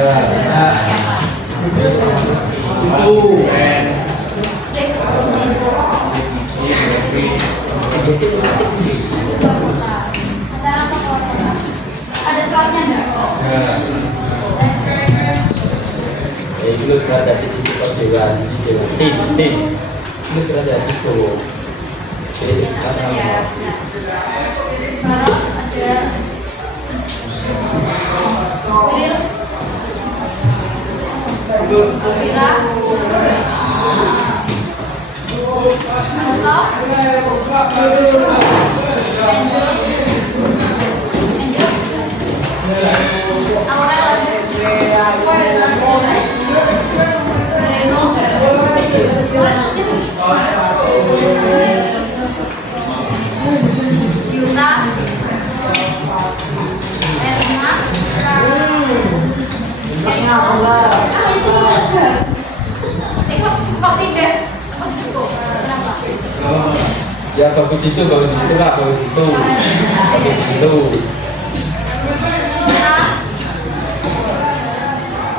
Siapa? Cek acara apa kalau ada slotnya enggak? Itu sudah ada di dewan tim itu sudah ada itu jadi sekarang Ya. Terus ada Vira, Noto, Aurel, Juta, Erna, kok tidak? Kok cukup? Kenapa? ya bagus itu lah bagus itu Sisa,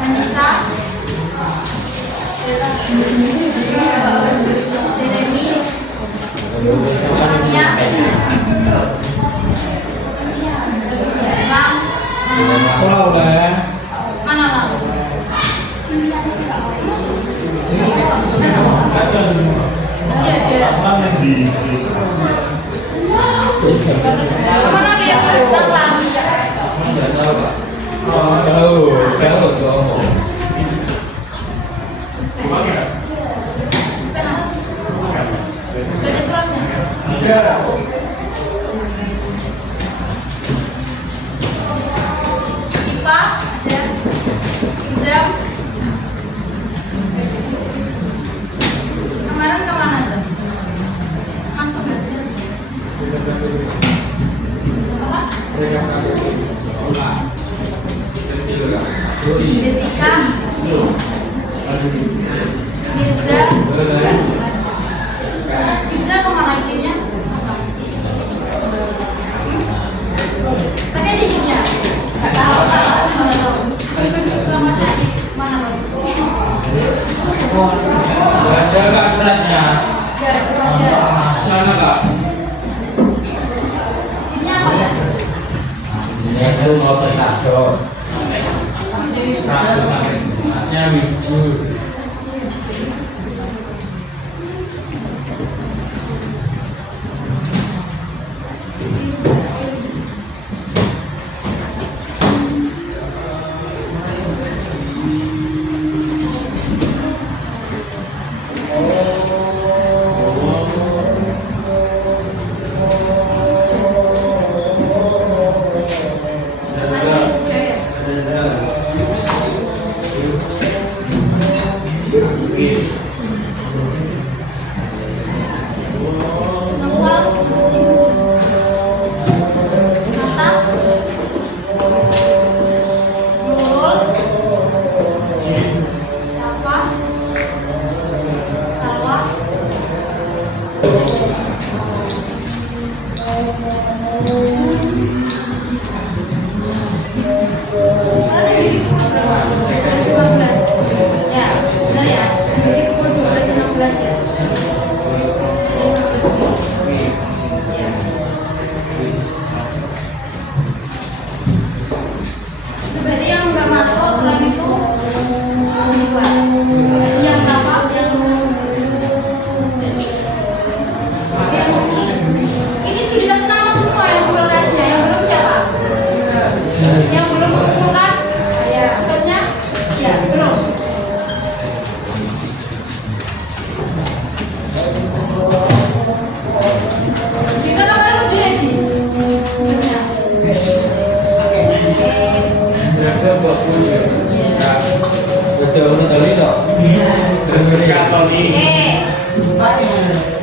Anissa, Jeremy, Tania, Lam, mana Lam? Kemana dia? Bang Lam. Gak ada suratnya? Iva, ada. Izam. Kemarin kemana tuh? Masuk gak sih? Apa? Jessica, Mirza, Mirza kemana izinnya? Tapi ada izinnya? Gak tahu. Mas Adi, mana Mas? ada nggak suratnya sana nggak Izinnya apa ya? ya itu mau ke kasur sampai minggu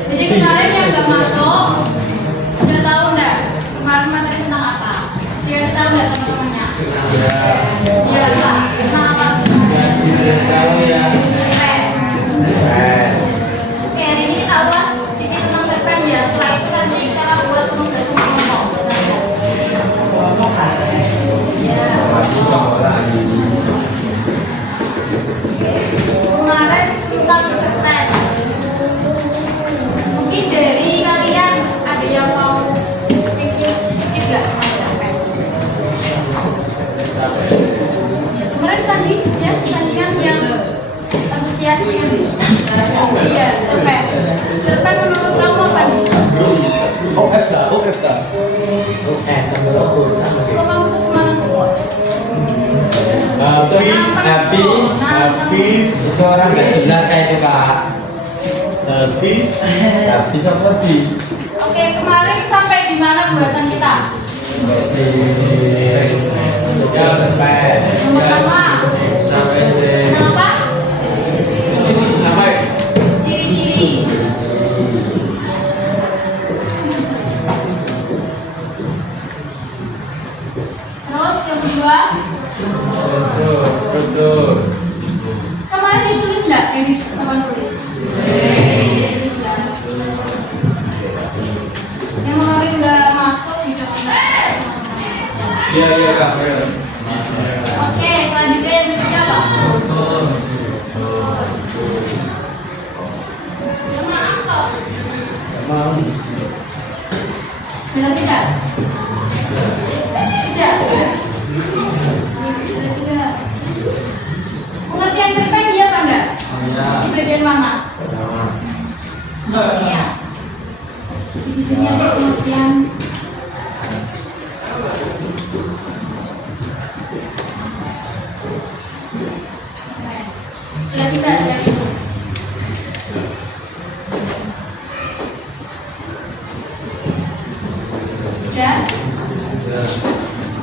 Jadi kemarin yang nggak masuk, sudah tahu nggak kemarin materi tentang apa? Dia tahu nggak sama temannya? Iya Pak. Tentang apa? Tahu ya. Oke, hari ini kita ulas sedikit tentang cerpen ya. Setelah itu nanti kita buat tugas kelompok. Ya. Iya, cerpen. Cerpen menurut kamu apa nih? OF lah, OF lah. Kalau kamu tuh kemana? Habis. Itu orang nggak jelas kayak itu kak. Habis apa sih? Oke, kemarin sampai di mana pembahasan kita? Kenapa? Ciri-ciri. Terus yang kedua, kemarin ditulis nggak? Yang kapan tulis? Ditulis ya. Yang kemarin udah masuk bisa nggak? Iya kak. Oke, selanjutnya yang ketiga apa? Yang mana kok? Benar tidak? Tidak. Tidak. Pengertian cerpen dia apa enggak? Di bagian mana? Iya. Di dunia ada pengertian. Sudah tidak, sudah itu. Sudah.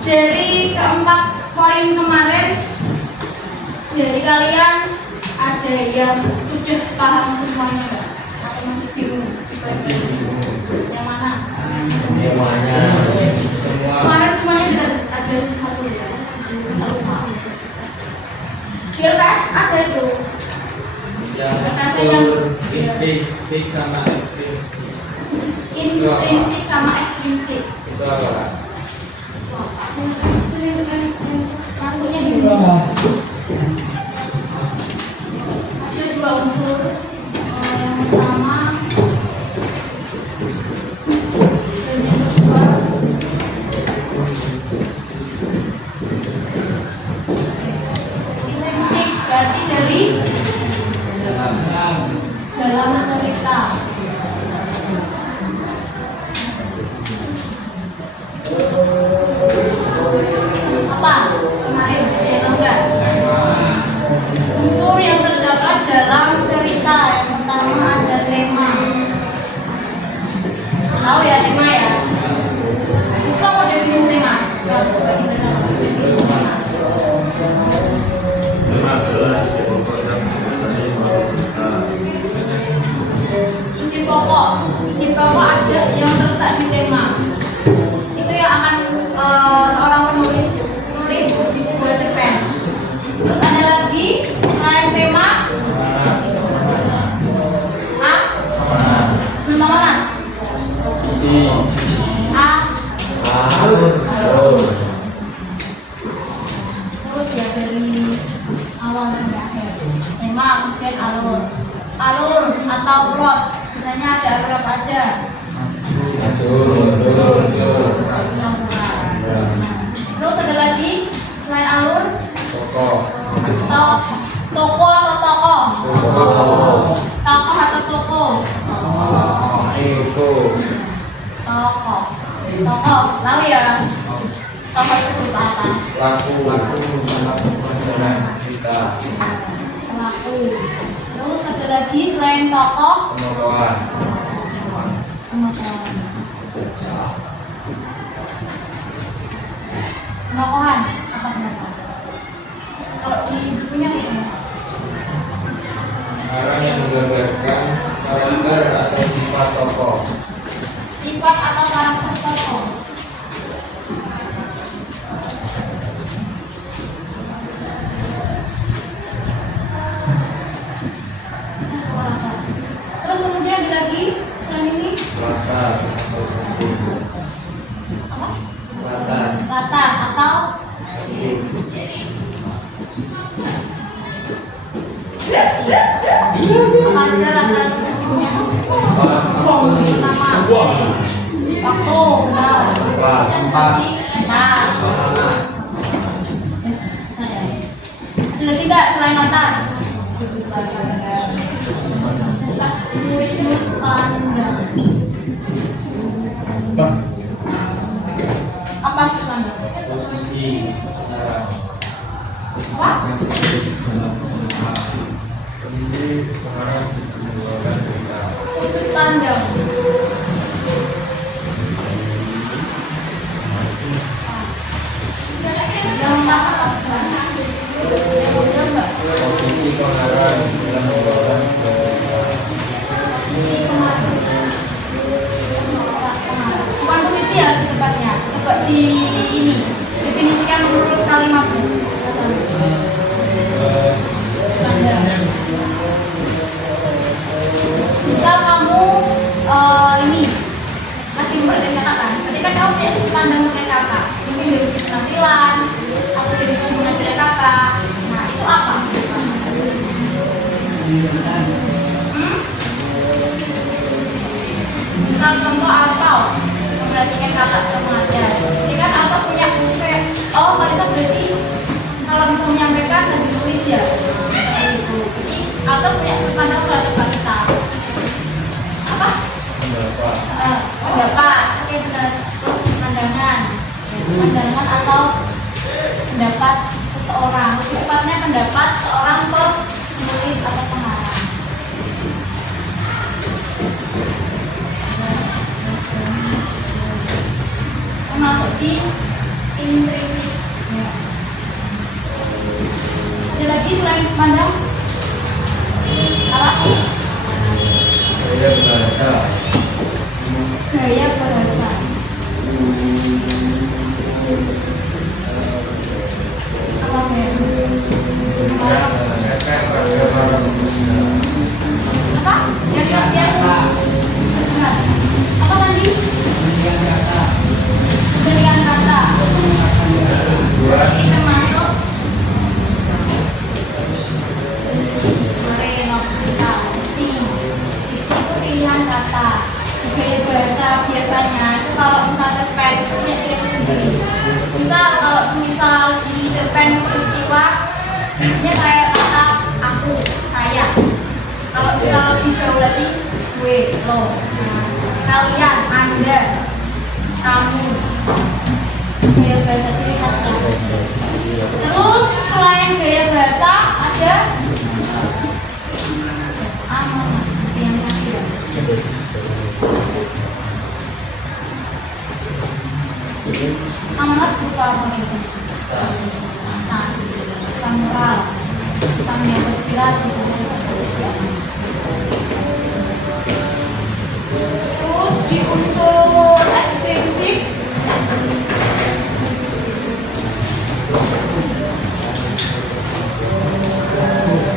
Dari keempat poin kemarin, dari kalian ada yang sudah paham semuanya nggak? Atau masih bingung? Yang mana? Kemarin semuanya ada satu ya, satu paham. Di kertas ada itu. Kertasnya yang Intrinsik sama ekstrinsik. intrinsik sama ekstrinsik. Itu apa kak? Masuknya di sini. Ada dua unsur. Yang pertama dan yang kedua. Intrinsik berarti dari dalam cerita. Apa? Kemarin ya tahu nggak? Unsur yang terdapat dalam cerita yang pertama ada tema. Tahu ya tema ya? Bisa apa definisi tema? Terus inti pokok ada yang terletak di tema. Itu yang akan seorang penulis menulis di sebuah cerpen. Terus ada lagi selain tema tentang mana? Isi. Terus ya dari awal sampai akhir. Tema kemudian alur atau plot. Misalnya ada alur apa aja? Terus ada lagi selain alur toko atau tokoh? Tokoh atau toko? Tokoh tahu ya? Tokoh itu berupa apa? Pelaku. Terus ada lagi selain tokoh penokohan. Penokohan apa penokohan? Kalau di bukunya apa? Orang yang menggambarkan karakter atau sifat tokoh. Sifat atau karakter tokoh. Terus kemudian ada lagi selain ini Latar atau sistem. apa? Latar. Latar atau apa aja latar settingnya? Pertama waktu, benar. Nah, ada lagi nggak selain latar? sudut pandang. Apa sudut pandang? Posisi antara Apa? ini pengarah mengeluarkan berita. Sudut pandang. Yang apa? Yang udah mbak. Posisi pengarah dalam mengeluarkan berita. Posisi kemarin. Bukan puisi ya di tempatnya. Coba di ini definisikan menurut kalimatmu. Pandang. Misal kamu ini lagi memperhatikan kakak kan, berarti kan kamu punya sudut pandang mengenai kakak, mungkin dari segi penampilan atau dari segi mengajar kakak. Nah itu apa? Misal contoh Alto memperhatikan kakak setelah mengajar, jadi kan Alto punya fungsi kayak, oh Kalita berarti kalau bisa menyampaikan sambil tulis ya, gitu. Jadi Alto punya sudut pandang terhadap Kalita. Apa? Pendapat. Pendapat, oke benar. Terus pandangan, pandangan atau pendapat seseorang. Lebih tepatnya pendapat seorang penulis atau pengarang. Termasuk di intrinsik. Ada lagi selain pandang? Apa? Gaya bahasa. Gaya bahasa. Apa gaya bahasa? Efek pada para pengguna. Apa? Yang benar. Apa tadi? Pemilihan kata. Dua. Ini termasuk mari kita isi itu pilihan kata. Gaya bahasa biasanya itu kalau misalnya cerpen itu punya ciri sendiri. Misal kalau semisal di cerpen peristiwa biasanya kayak kata aku, saya. Kalau misal lebih jauh lagi gue, lo, kalian, anda, kamu. Gaya bahasa ciri khasnya. Terus selain gaya bahasa ada amanat yang terakhir. Amanat berupa apa gitu? Pesan moral, pesan yang bersifat terus di unsur ekstrinsik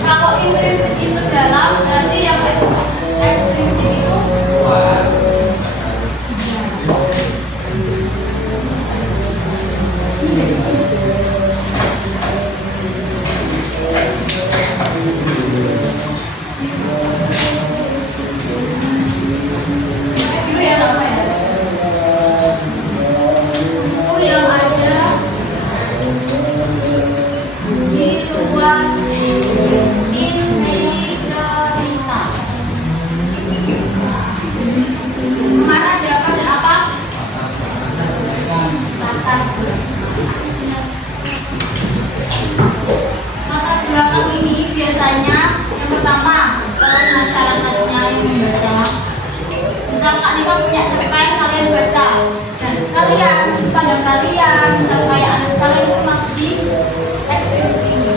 kalau intrinsik itu dalam, berarti yang ekstrinsik itu dulu ya apa ya? Unsur yang ada di luar interiorita. Mana ada apa dan apa? Latar belakang ini biasanya yang pertama kalau masyarakatnya yang membaca. Misal Kak Nika punya cerpen kalian baca dan kalian sudut pandang kalian misal kayak anda sekarang itu masuk di ekstrinsik ini.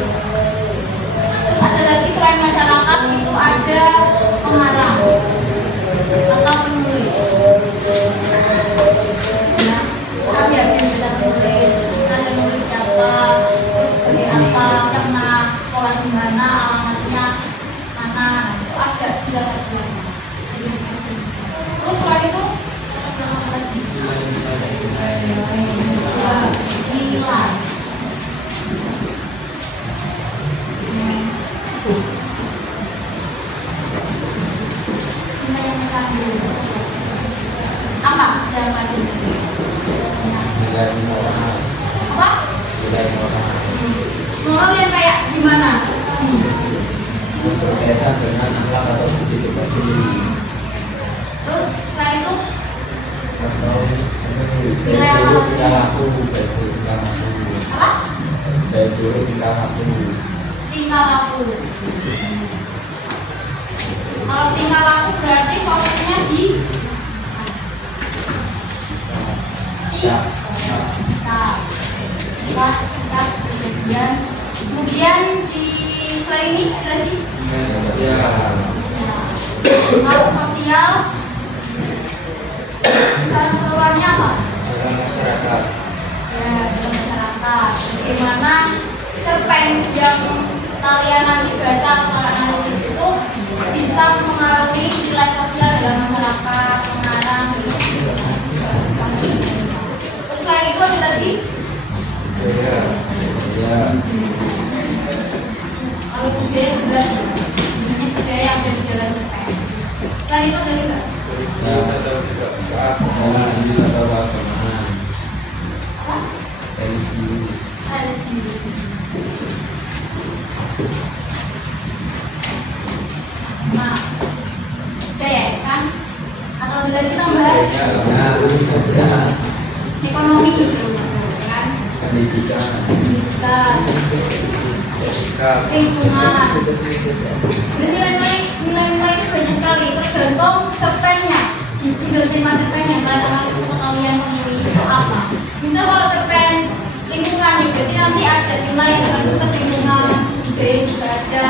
Terus ada lagi selain masyarakat itu ada pengarang atau penulis. Nah, kami ya kita tulis, kalian nulis siapa, terus sebagai apa, karena sekolah di mana, alamatnya mana, itu ada di latar belakang. Terus selain itu nilai. Nilai yang mengandung apa dalam kajian ini? Nilai moral. Apa? Nilai moral. Moral yang kayak gimana? Berkaitan dengan akhlak atau budi pekerti. tingkah laku, itu tingkah laku. Apa? Itu tingkah laku. Tingkah laku. Kalau tingkah laku berarti fokusnya di Ya. kemudian di selain ini ada lagi Ya. kalau sosial secara keseluruhannya apa? Dalam masyarakat. Ya, dalam masyarakat. Bagaimana cerpen yang kalian nanti baca atau analisis itu bisa mengaruhi nilai sosial dalam masyarakat, mengarang gitu. Terus selain itu ada lagi Ya. Ya. kalau budaya jelas, ini budaya yang ada di dalam cerpen. Selain itu ada lagi nggak? Dalam wisata keagamaan. Apa? Religi. Ada sih. Nah, budaya kan? Atau ada lagi tambahan? Ya. Ekonomi itu masuk kan? Pendidikan. Pendidikan, lingkungan. Nilai-nilai itu banyak sekali, tergantung cerpennya. Tinggal tema cerpen yang kalian analisis atau kalian memilih itu apa. Misal kalau cerpen lingkungan, berarti nanti ada nilai yang akan rusak lingkungan, budaya juga ada,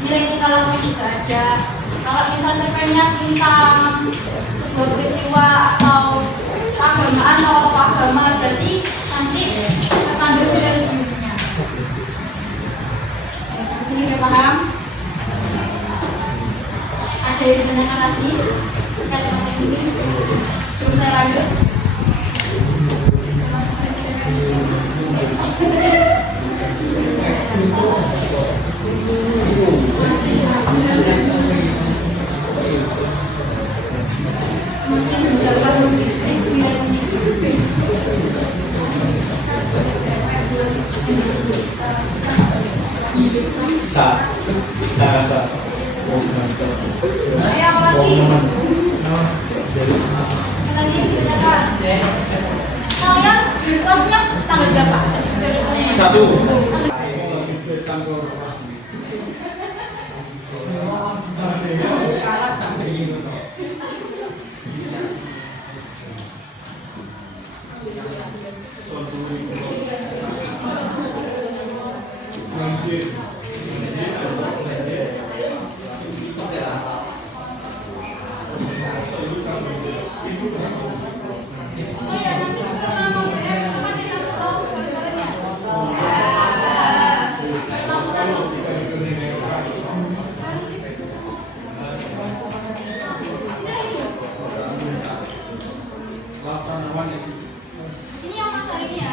nilai tingkah laku juga ada. Kalau misal cerpennya tentang sebuah peristiwa atau keagamaan atau tokoh agama, berarti nanti akan berbeda dari jenisnya. Sampai sini udah paham? Ada yang ditanyakan lagi terkait dengan ini sebelum saya lanjut? Masih menjaga lebih 9 menit. Sa. Ayo apa lagi? Apa lagi yang ditanyakan? Kalian kelasnya tanggal berapa? Satu. Oh ya, nanti setelah mau WM teman kita foto bareng-barengnya. Ini yang Mas hari ini ya.